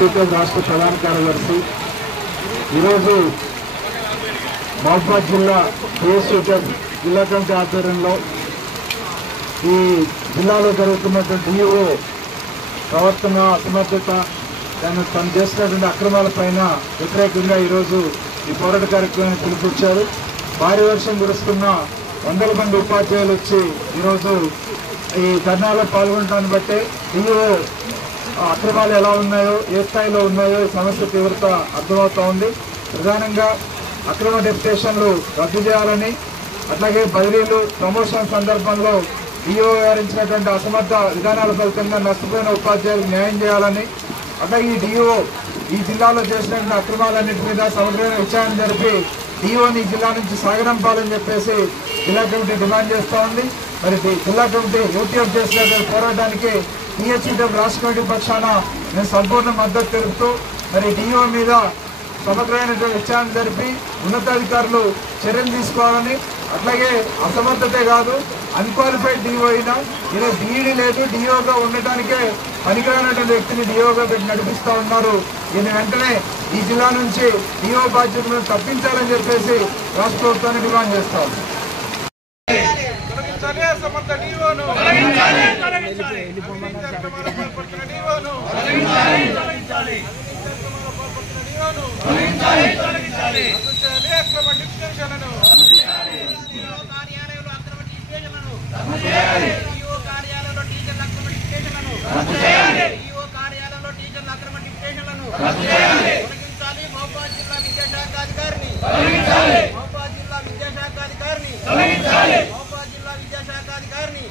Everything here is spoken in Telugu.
టీఎస్యూటీఎఫ్ రాష్ట్ర ప్రధాన కార్యదర్శి ఈరోజు మహబూబాబాద్ జిల్లా టీఎస్యూటీఎఫ్ జిల్లా కమిటీ ఆధ్వర్యంలో ఈ జిల్లాలో జరుగుతున్నటువంటి డిఓ ప్రవర్తన అసమర్థత తను చేసినటువంటి అక్రమాలపైన వ్యతిరేకంగా ఈరోజు ఈ పోరాట కార్యక్రమాన్ని పిలుపుచ్చారు. భారీ వర్షం కురుస్తున్న వందల మంది ఉపాధ్యాయులు వచ్చి ఈరోజు ఈ ధర్నాలో పాల్గొనడాన్ని బట్టే డిఓ అక్రమాలు ఎలా ఉన్నాయో, ఏ స్థాయిలో ఉన్నాయో ఈ సమస్య తీవ్రత అర్థమవుతా ఉంది. ప్రధానంగా అక్రమ డెప్యుటేషన్లు రద్దు చేయాలని, అట్లాగే బదిలీలు ప్రమోషన్ సందర్భంలో డిఓ వ్యవహరించినటువంటి అసమర్థ విధానాల ఫలితంగా నష్టపోయిన ఉపాధ్యాయులకు న్యాయం చేయాలని, అట్లాగే ఈ డిఓ ఈ జిల్లాలో చేసినటువంటి అక్రమాలన్నింటి మీద సమగ్రమైన విచారణ జరిపి డిఓని జిల్లా నుంచి సాగనంపాలని చెప్పేసి జిల్లా కమిటీ డిమాండ్ చేస్తూ ఉంది. మరి జిల్లా కమిటీ యూటీఎఫ్ చేసినటువంటి పోరాటానికి టీఎస్యూటీఎఫ్ రాష్ట్ర కమిటీ పక్షాన నేను సంపూర్ణ మద్దతు తెలుపుతూ మరి డిఓ మీద సమగ్రమైనటువంటి విచారణ జరిపి ఉన్నతాధికారులు చర్యలు తీసుకోవాలని, అట్లాగే అసమర్థతే కాదు అన్క్వాలిఫైడ్ డిఓ అయినా ఈయన బీఈడీ లేదు, డిఓగా ఉండటానికే పనికిరానటువంటి వ్యక్తిని డిఓగా పెట్టి నడిపిస్తూ ఉన్నారు. ఈయన వెంటనే ఈ జిల్లా నుంచి డిఓ బాధ్యతలను తప్పించాలని చెప్పేసి రాష్ట్ర ప్రభుత్వాన్ని డిమాండ్ చేస్తా ఉన్నాం. మహబూబాబాద్ జిల్లా విద్యాశాఖ అధికారిని